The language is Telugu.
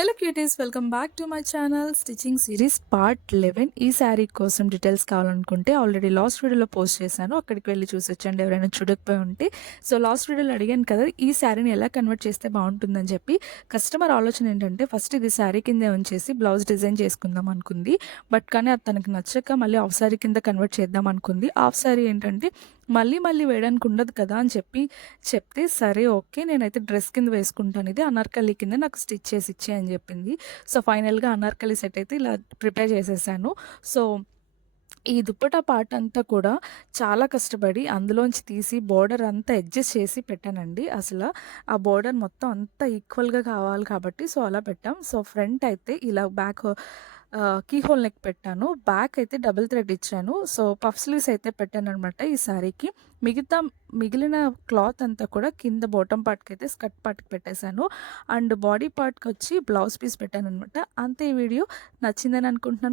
Hello cuties, welcome back to my channel stitching series part 11. ఈ శారీ కోసం డీటెయిల్స్ కావాలనుకుంటే ఆల్రెడీ లాస్ట్ వీడియోలో పోస్ట్ చేశాను, అక్కడికి వెళ్ళి చూసొచ్చండి ఎవరైనా చూడకపోయి ఉంటే. సో లాస్ట్ వీడియోలో అడిగాను కదా ఈ శారీని ఎలా కన్వర్ట్ చేస్తే బాగుంటుందని చెప్పి. కస్టమర్ ఆలోచన ఏంటంటే ఫస్ట్ ఇది శారీ కిందే ఉంచేసి బ్లౌజ్ డిజైన్ చేసుకుందాం అనుకుంది. బట్ కానీ అది తనకి నచ్చక మళ్ళీ హాఫ్ శారీ కింద కన్వర్ట్ చేద్దాం అనుకుంది. హాఫ్ శారీ ఏంటంటే మళ్ళీ వేయడానికి ఉండదు కదా అని చెప్తే సరే ఓకే నేనైతే డ్రెస్ కింద వేసుకుంటాను, ఇది అనార్కలి కింద నాకు స్టిచ్ చేసి ఇచ్చే అని చెప్పింది. సో ఫైనల్గా అనార్కలి సెట్ అయితే ఇలా ప్రిపేర్ చేసేసాను. సో ఈ దుప్పటా పార్ట్ అంతా కూడా చాలా కష్టపడి అందులోంచి తీసి బోర్డర్ అంతా అడ్జస్ట్ చేసి పెట్టానండి. అసలు ఆ బోర్డర్ మొత్తం అంతా ఈక్వల్గా కావాలి కాబట్టి సో అలా పెట్టాం. సో ఫ్రంట్ అయితే ఇలా బ్యాక్ కీ హోల్ నెక్ పెట్టాను, బ్యాక్ అయితే డబుల్ థ్రెడ్ ఇచ్చాను. సో పఫ్ స్లీవ్స్ అయితే పెట్టాను అనమాట ఈ శారీకి. మిగిలిన క్లాత్ అంతా కూడా కింద బాటమ్ పార్ట్కి అయితే స్కర్ట్ పార్ట్కి పెట్టేశాను. అండ్ బాడీ పార్ట్కి వచ్చి బ్లౌజ్ పీస్ పెట్టాను అనమాట. అంతే. ఈ వీడియో నచ్చిందని అనుకుంటున్నాను.